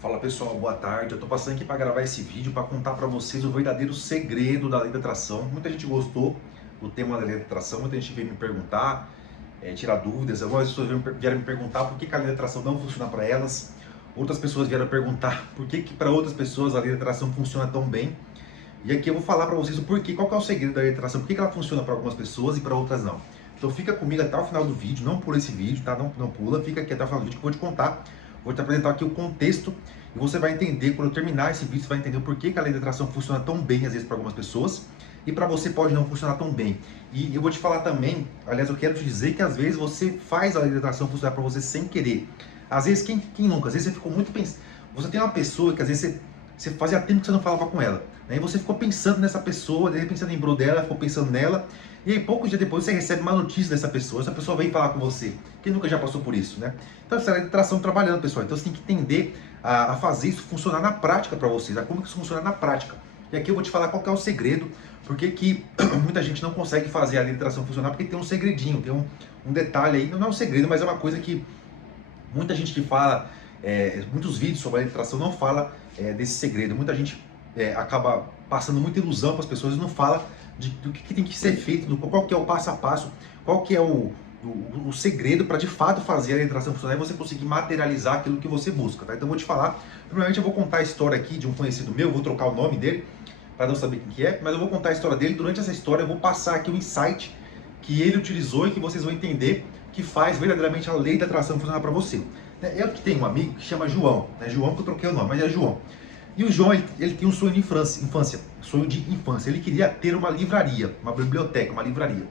Fala pessoal, boa tarde. Eu tô passando aqui para gravar esse vídeo para contar para vocês o verdadeiro segredo da lei da atração. Muita gente gostou do tema da lei da atração, muita gente veio me perguntar, tirar dúvidas. Algumas pessoas vieram me perguntar por que a lei da atração não funciona para elas. Outras pessoas vieram perguntar por que para outras pessoas a lei da atração funciona tão bem. E aqui eu vou falar para vocês o porquê, qual que é o segredo da lei da atração, por que ela funciona para algumas pessoas e para outras não. Então fica comigo até o final do vídeo, não pula esse vídeo, tá? Não pula, fica aqui até o final do vídeo que eu vou te contar. Vou te apresentar aqui o contexto e você vai entender, quando eu terminar esse vídeo, você vai entender o porquê que a lei da atração funciona tão bem, às vezes, para algumas pessoas, e para você pode não funcionar tão bem. E eu vou te falar também, aliás, eu quero te dizer que às vezes você faz a lei da atração funcionar para você sem querer. Às vezes, quem nunca? Às vezes você ficou muito pensando. Você tem uma pessoa que às vezes você fazia tempo que você não falava com ela, né? E você ficou pensando nessa pessoa, de repente você lembrou dela, ficou pensando nela, e aí poucos dias depois você recebe uma notícia dessa pessoa, essa pessoa vem falar com você. Quem nunca já passou por isso, né? Então essa é a lei da atração trabalhando, pessoal. Então você tem que entender a fazer isso funcionar na prática para vocês, a como que isso funciona na prática. E aqui eu vou te falar qual que é o segredo, porque que muita gente não consegue fazer a lei da atração funcionar, porque tem um segredinho, tem um detalhe aí, não é um segredo, mas é uma coisa que muita gente que fala, muitos vídeos sobre a lei da atração não fala desse segredo. Muita gente acaba passando muita ilusão para as pessoas e não fala do que tem que ser feito, qual que é o passo a passo, qual que é o segredo para de fato fazer a lei da atração funcionar e você conseguir materializar aquilo que você busca, tá? Então eu vou te falar, primeiramente eu vou contar a história aqui de um conhecido meu, vou trocar o nome dele para não saber quem que é, mas eu vou contar a história dele. Durante essa história eu vou passar aqui o insight que ele utilizou e que vocês vão entender que faz verdadeiramente a lei da atração funcionar para você. Eu tenho um amigo que chama João, né? João que eu troquei o nome, mas é João. E o João, ele tem um sonho de infância, sonho de infância. Ele queria ter uma livraria, uma biblioteca, uma livraria.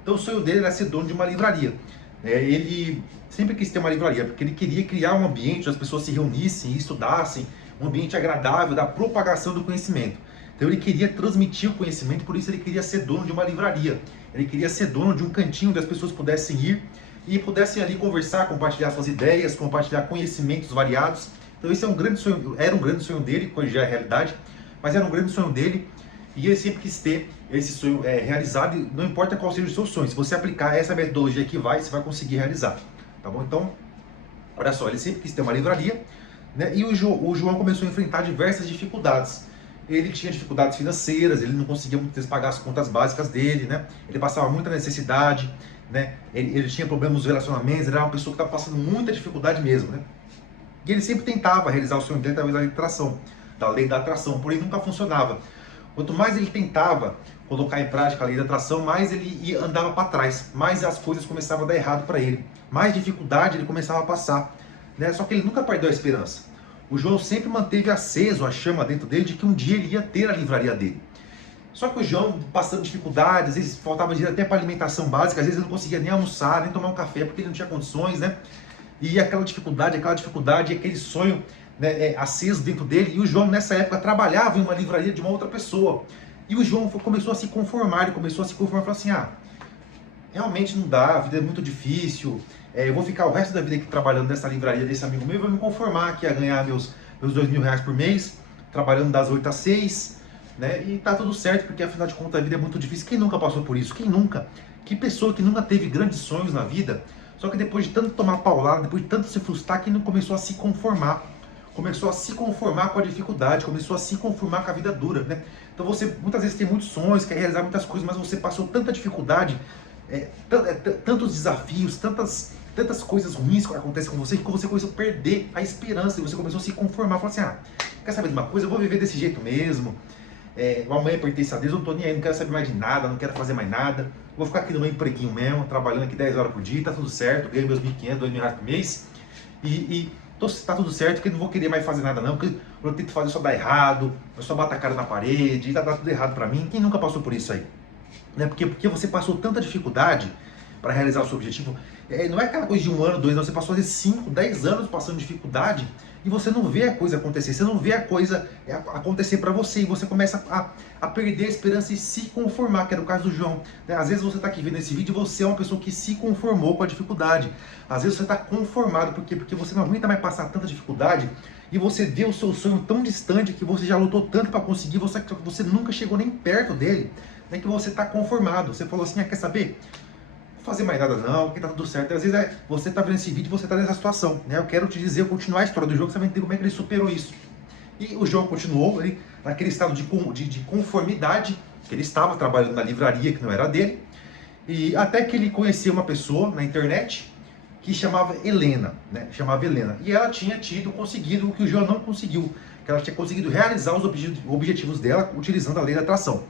Então o sonho dele era ser dono de uma livraria. Ele sempre quis ter uma livraria, porque ele queria criar um ambiente onde as pessoas se reunissem e estudassem, um ambiente agradável da propagação do conhecimento. Então ele queria transmitir o conhecimento, por isso ele queria ser dono de uma livraria. Ele queria ser dono de um cantinho onde as pessoas pudessem ir e pudessem ali conversar, compartilhar suas ideias, compartilhar conhecimentos variados. Então esse é um grande sonho, era um grande sonho dele, hoje já é realidade, mas era um grande sonho dele e ele sempre quis ter esse sonho realizado, e não importa qual seja o seu sonho, se você aplicar essa metodologia que você vai conseguir realizar, tá bom? Então, olha só, ele sempre quis ter uma livraria, né? E o João começou a enfrentar diversas dificuldades. Ele tinha dificuldades financeiras, ele não conseguia muitas vezes pagar as contas básicas dele, né? Ele passava muita necessidade, né? Ele tinha problemas nos relacionamentos, ele era uma pessoa que estava passando muita dificuldade mesmo, né? E ele sempre tentava realizar o sonho dele através da lei da atração, porém nunca funcionava. Quanto mais ele tentava colocar em prática a lei da atração, mais ele andava para trás, mais as coisas começavam a dar errado para ele, mais dificuldade ele começava a passar, né? Só que ele nunca perdeu a esperança. O João sempre manteve aceso a chama dentro dele de que um dia ele ia ter a livraria dele. Só que o João, passando dificuldades, às vezes faltava dinheiro até para alimentação básica, às vezes ele não conseguia nem almoçar, nem tomar um café, porque ele não tinha condições, né? E aquela dificuldade, aquele sonho, né, aceso dentro dele. E o João, nessa época, trabalhava em uma livraria de uma outra pessoa. E o João começou a se conformar, ele começou a se conformar e falou assim: realmente não dá, a vida é muito difícil, eu vou ficar o resto da vida aqui trabalhando nessa livraria desse amigo meu, vou me conformar aqui a ganhar meus R$ 2.000 por mês, trabalhando das 8 às 6, né? E tá tudo certo, porque afinal de contas a vida é muito difícil. Quem nunca passou por isso? Quem nunca? Que pessoa que nunca teve grandes sonhos na vida, só que depois de tanto tomar paulada, depois de tanto se frustrar, que não começou a se conformar. Começou a se conformar com a dificuldade, começou a se conformar com a vida dura, né? Então você muitas vezes tem muitos sonhos, quer realizar muitas coisas, mas você passou tanta dificuldade, tantos desafios, tantas coisas ruins que acontecem com você, que você começou a perder a esperança e você começou a se conformar, falou assim: quer saber de uma coisa? Eu vou viver desse jeito mesmo, amanhã pertence a Deus, eu não tô nem aí, não quero saber mais de nada, não quero fazer mais nada, vou ficar aqui no meu empreguinho mesmo, trabalhando aqui 10 horas por dia, tá tudo certo, ganho meus 1.500, R$ 2.000 por mês, tá tudo certo, porque eu não vou querer mais fazer nada não, porque eu tento fazer só dá errado, eu só bato a cara na parede, dá tudo errado pra mim. Quem nunca passou por isso aí? Né? Porque você passou tanta dificuldade para realizar o seu objetivo, não é aquela coisa de 1 ano, 2 anos, você passou 5, 10 anos passando dificuldade e você não vê a coisa acontecer, você não vê a coisa acontecer para você e você começa a perder a esperança e se conformar, que era o caso do João, né? Às vezes você está aqui vendo esse vídeo e você é uma pessoa que se conformou com a dificuldade, às vezes você está conformado, por quê? Porque você não aguenta mais passar tanta dificuldade e você vê o seu sonho tão distante que você já lutou tanto para conseguir, você nunca chegou nem perto dele, né? Que você está conformado, você falou assim: quer saber? fazer mais nada não, porque tá tudo certo. Às vezes você tá vendo esse vídeo e você tá nessa situação, né? Eu quero te dizer, continuar a história do jogo, você vai entender como é que ele superou isso. E o jogo continuou, ele, naquele estado de conformidade, que ele estava trabalhando na livraria, que não era dele, e até que ele conhecia uma pessoa na internet, que chamava Helena, né? Chamava Helena. E ela tinha conseguido o que o João não conseguiu, que ela tinha conseguido realizar os objetivos dela utilizando a lei da atração.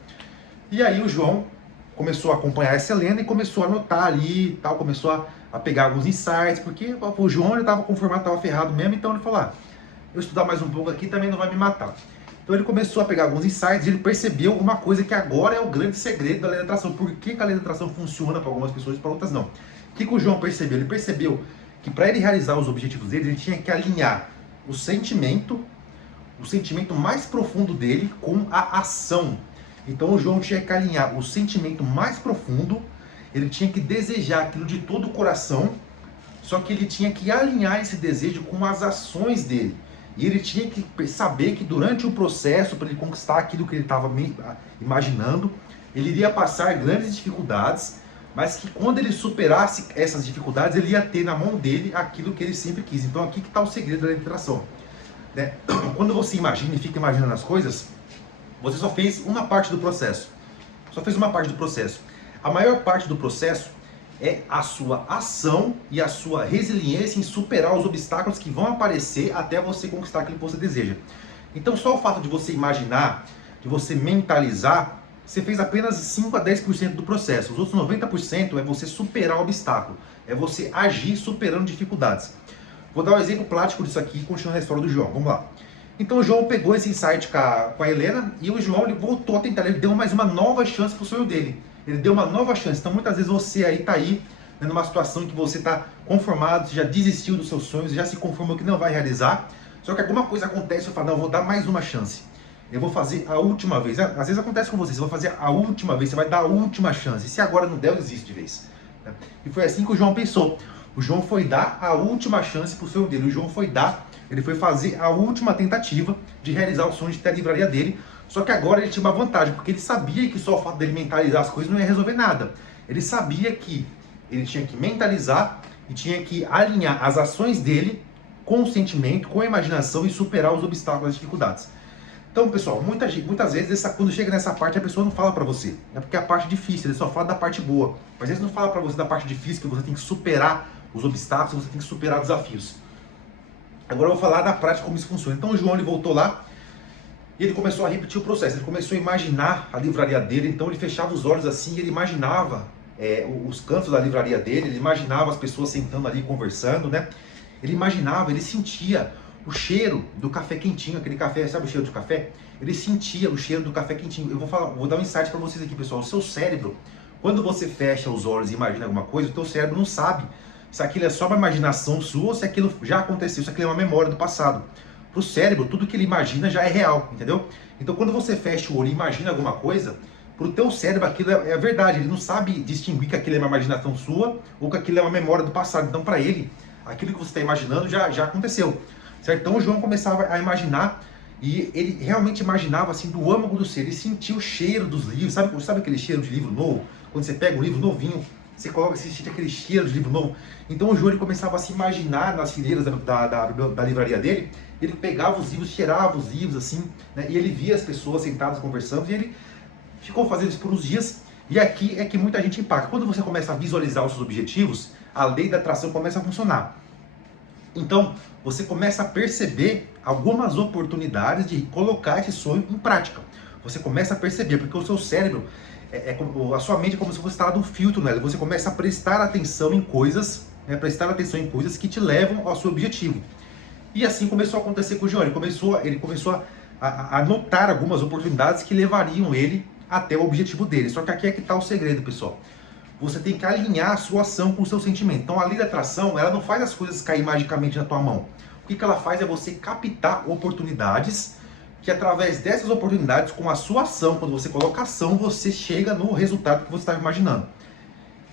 E aí o João começou a acompanhar essa Helena e começou a anotar ali, tal, começou a pegar alguns insights, porque o João ele estava conformado, estava ferrado mesmo, então ele falou, eu estudar mais um pouco aqui também não vai me matar. Então ele começou a pegar alguns insights e ele percebeu uma coisa que agora é o grande segredo da lei da atração. Por que a lei da atração funciona para algumas pessoas e para outras não? O que o João percebeu? Ele percebeu que para ele realizar os objetivos dele, ele tinha que alinhar o sentimento mais profundo dele com a ação. Então o João tinha que alinhar o sentimento mais profundo, ele tinha que desejar aquilo de todo o coração, só que ele tinha que alinhar esse desejo com as ações dele. E ele tinha que saber que durante o processo, para ele conquistar aquilo que ele estava imaginando, ele iria passar grandes dificuldades, mas que quando ele superasse essas dificuldades, ele ia ter na mão dele aquilo que ele sempre quis. Então aqui que está o segredo da atração. Né? Quando você imagina e fica imaginando as coisas, você só fez uma parte do processo. Só fez uma parte do processo. A maior parte do processo é a sua ação e a sua resiliência em superar os obstáculos que vão aparecer até você conquistar aquilo que você deseja. Então só o fato de você imaginar, de você mentalizar, você fez apenas 5 a 10% do processo. Os outros 90% é você superar o obstáculo, é você agir superando dificuldades. Vou dar um exemplo prático disso aqui, continuando a história do João. Vamos lá. Então o João pegou esse insight com a Helena e o João ele voltou a tentar, ele deu mais uma nova chance para o sonho dele. Ele deu uma nova chance. Então muitas vezes você aí está aí, né, numa situação em que você está conformado, você já desistiu dos seus sonhos, já se conformou que não vai realizar, só que alguma coisa acontece e você fala, não, eu vou dar mais uma chance. Eu vou fazer a última vez. Às vezes acontece com você vai fazer a última vez, você vai dar a última chance. E se agora não der, eu desisto de vez. E foi assim que o João pensou. O João foi dar a última chance para o sonho dele. O João ele foi fazer a última tentativa de realizar o sonho de ter a livraria dele. Só que agora ele tinha uma vantagem, porque ele sabia que só o fato dele mentalizar as coisas não ia resolver nada. Ele sabia que ele tinha que mentalizar e tinha que alinhar as ações dele com o sentimento, com a imaginação e superar os obstáculos, as dificuldades. Então, pessoal, muitas vezes, quando chega nessa parte, a pessoa não fala pra você. É porque é a parte difícil, ele só fala da parte boa. Mas eles não falam pra você da parte difícil, que você tem que superar os obstáculos, você tem que superar desafios. Agora eu vou falar da prática, como isso funciona. Então o João ele voltou lá e ele começou a repetir o processo. Ele começou a imaginar a livraria dele. Então ele fechava os olhos assim e ele imaginava os cantos da livraria dele. Ele imaginava as pessoas sentando ali conversando, né? Ele imaginava, ele sentia o cheiro do café quentinho, aquele café, sabe o cheiro de café? Ele sentia o cheiro do café quentinho. Eu vou dar um insight para vocês aqui, pessoal. O seu cérebro, quando você fecha os olhos e imagina alguma coisa, o teu cérebro não sabe se aquilo é só uma imaginação sua ou se aquilo já aconteceu, se aquilo é uma memória do passado. Para o cérebro, tudo que ele imagina já é real, entendeu? Então quando você fecha o olho e imagina alguma coisa, para o teu cérebro aquilo é verdade, ele não sabe distinguir que aquilo é uma imaginação sua ou que aquilo é uma memória do passado. Então para ele, aquilo que você está imaginando já aconteceu, certo? Então o João começava a imaginar e ele realmente imaginava assim do âmago do ser, ele sentia o cheiro dos livros, sabe aquele cheiro de livro novo? Quando você pega um livro novinho, você coloca, você sente aquele cheiro de livro novo. Então o João ele começava a se imaginar nas fileiras da livraria dele, ele pegava os livros, cheirava os livros assim, né? E ele via as pessoas sentadas conversando e ele ficou fazendo isso por uns dias. E aqui é que muita gente impacta. Quando você começa a visualizar os seus objetivos, a lei da atração começa a funcionar. Então você começa a perceber algumas oportunidades de colocar esse sonho em prática. Você começa a perceber, porque o seu cérebro, a sua mente é como se fosse instalado um filtro nela. Você começa a prestar atenção em coisas, que te levam ao seu objetivo. E assim começou a acontecer com o João. Ele começou a notar algumas oportunidades que levariam ele até o objetivo dele. Só que aqui é que está o segredo, pessoal. Você tem que alinhar a sua ação com o seu sentimento. Então a lei da atração, ela não faz as coisas cair magicamente na tua mão. O que ela faz é você captar oportunidades que através dessas oportunidades, com a sua ação, quando você coloca ação, você chega no resultado que você estava imaginando.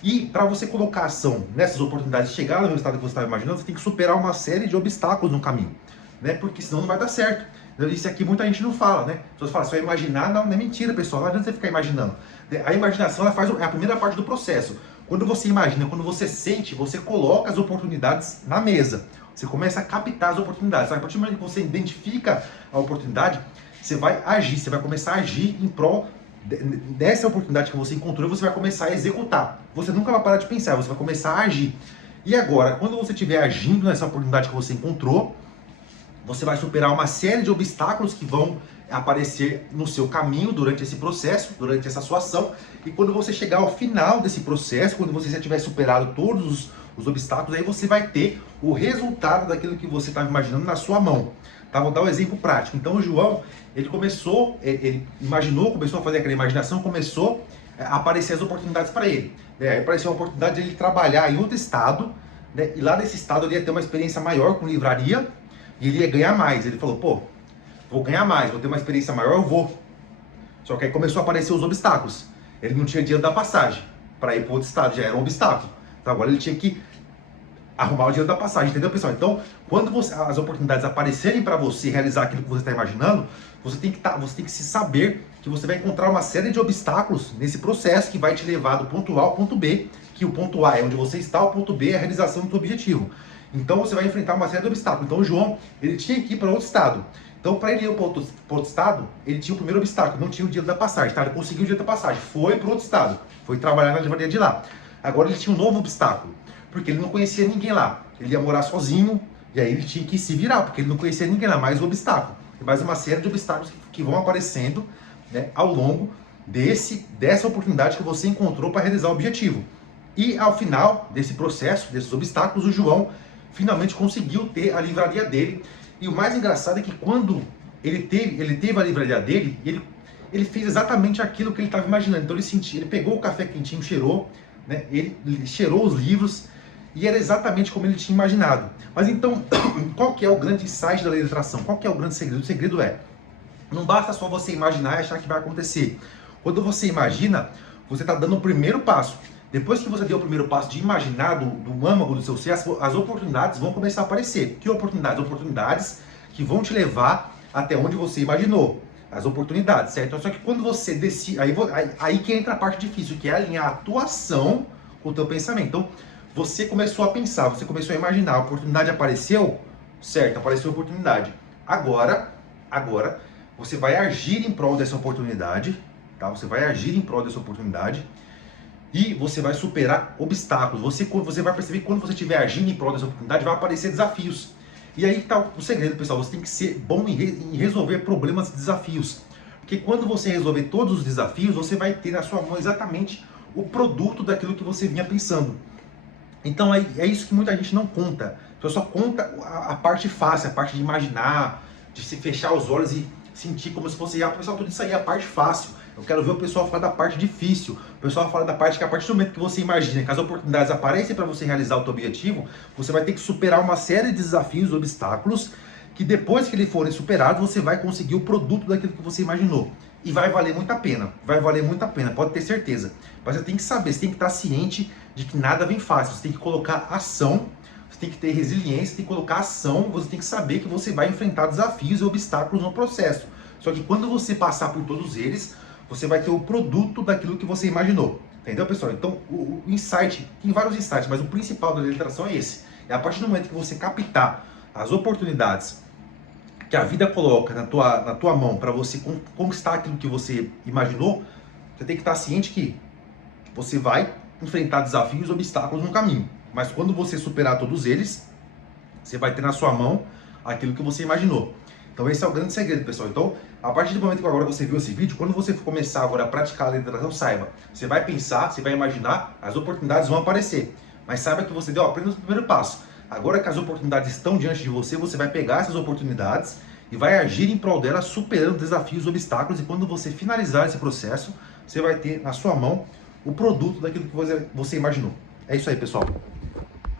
E para você colocar ação nessas oportunidades, chegar no resultado que você estava imaginando, você tem que superar uma série de obstáculos no caminho, né? Porque senão não vai dar certo. Isso aqui muita gente não fala, né? As pessoas falam, só imaginar, não é mentira, pessoal, não adianta você ficar imaginando. A imaginação ela faz a primeira parte do processo. Quando você imagina, quando você sente, você coloca as oportunidades na mesa. Você começa a captar as oportunidades. A partir do momento que você identifica a oportunidade, você vai agir, você vai começar a agir em prol dessa oportunidade que você encontrou, você vai começar a executar. Você nunca vai parar de pensar, você vai começar a agir. E agora, quando você estiver agindo nessa oportunidade que você encontrou, você vai superar uma série de obstáculos que vão aparecer no seu caminho durante esse processo, durante essa sua ação. E quando você chegar ao final desse processo, quando você já tiver superado todos os obstáculos, aí você vai ter o resultado daquilo que você estava imaginando na sua mão. Tá? Vou dar um exemplo prático. Então o João, ele imaginou, começou a fazer aquela imaginação, começou a aparecer as oportunidades para ele. Aí apareceu a oportunidade de ele trabalhar em outro estado, né? E lá nesse estado ele ia ter uma experiência maior com livraria, e ele ia ganhar mais. Ele falou, pô, vou ganhar mais, vou ter uma experiência maior, eu vou. Só que aí começou a aparecer os obstáculos. Ele não tinha dinheiro da passagem para ir para outro estado, já era um obstáculo. Então agora ele tinha que arrumar o dinheiro da passagem, entendeu, pessoal? Então, quando as oportunidades aparecerem para você realizar aquilo que você está imaginando, você tem que se saber que você vai encontrar uma série de obstáculos nesse processo que vai te levar do ponto A ao ponto B, que o ponto A é onde você está, o ponto B é a realização do seu objetivo. Então você vai enfrentar uma série de obstáculos. Então o João, ele tinha que ir para outro estado. Então para ele ir para outro estado, ele tinha o primeiro obstáculo, não tinha o dinheiro da passagem, tá? Ele conseguiu o dinheiro da passagem, foi para outro estado, foi trabalhar na livraria de lá. Agora ele tinha um novo obstáculo, porque ele não conhecia ninguém lá. Ele ia morar sozinho, e aí ele tinha que se virar, porque ele não conhecia ninguém lá, mais um obstáculo. E mais uma série de obstáculos que vão aparecendo, né, ao longo dessa oportunidade que você encontrou para realizar o objetivo. E ao final desse processo, desses obstáculos, o João finalmente conseguiu ter a livraria dele. E o mais engraçado é que quando ele teve a livraria dele, ele fez exatamente aquilo que ele estava imaginando. Então ele pegou o café quentinho, cheirou, né? Ele cheirou os livros e era exatamente como ele tinha imaginado. Mas então, qual que é o grande insight da lei da atração? Qual que é o grande segredo? O segredo é, não basta só você imaginar e achar que vai acontecer. Quando você imagina, você está dando o primeiro passo. Depois que você deu o primeiro passo de imaginar do âmago do seu ser, as oportunidades vão começar a aparecer. Que oportunidades? Oportunidades que vão te levar até onde você imaginou. As oportunidades, certo? Só que quando você decide, aí que entra a parte difícil, que é alinhar a tua ação com o teu pensamento. Então, você começou a pensar, você começou a imaginar, a oportunidade apareceu, certo? Apareceu a oportunidade. Agora, você vai agir em prol dessa oportunidade, tá? Você vai agir em prol dessa oportunidade. E você vai superar obstáculos. Você vai perceber que quando você estiver agindo em prol dessa oportunidade, vai aparecer desafios. E aí está o segredo, pessoal. Você tem que ser bom em resolver problemas e desafios. Porque quando você resolver todos os desafios, você vai ter na sua mão exatamente o produto daquilo que você vinha pensando. Então é isso que muita gente não conta. Então só conta a parte fácil, a parte de imaginar, de se fechar os olhos e sentir como se fosse, pessoal, tudo isso aí é a parte fácil. Eu quero ver o pessoal falar da parte difícil. O pessoal fala da parte que a partir do momento que você imagina que as oportunidades aparecem para você realizar o seu objetivo, você vai ter que superar uma série de desafios, obstáculos, que depois que eles forem superados, você vai conseguir o produto daquilo que você imaginou. E vai valer muito a pena. Vai valer muito a pena, pode ter certeza. Mas você tem que saber, você tem que estar ciente de que nada vem fácil. Você tem que colocar ação, você tem que ter resiliência, você tem que colocar ação, você tem que saber que você vai enfrentar desafios e obstáculos no processo. Só que quando você passar por todos eles, você vai ter o produto daquilo que você imaginou. Entendeu, pessoal? Então, o insight, tem vários insights, mas o principal da legislação é esse. É a partir do momento que você captar as oportunidades que a vida coloca na tua mão para você conquistar aquilo que você imaginou, você tem que estar ciente que você vai enfrentar desafios e obstáculos no caminho. Mas quando você superar todos eles, você vai ter na sua mão aquilo que você imaginou. Então esse é o grande segredo, pessoal. Então, a partir do momento que agora você viu esse vídeo, quando você começar agora a praticar a lei da atração, saiba, você vai pensar, você vai imaginar, as oportunidades vão aparecer. Mas saiba que você deu apenas o primeiro passo. Agora que as oportunidades estão diante de você, você vai pegar essas oportunidades e vai agir em prol delas, superando desafios, obstáculos. E quando você finalizar esse processo, você vai ter na sua mão o produto daquilo que você imaginou. É isso aí, pessoal.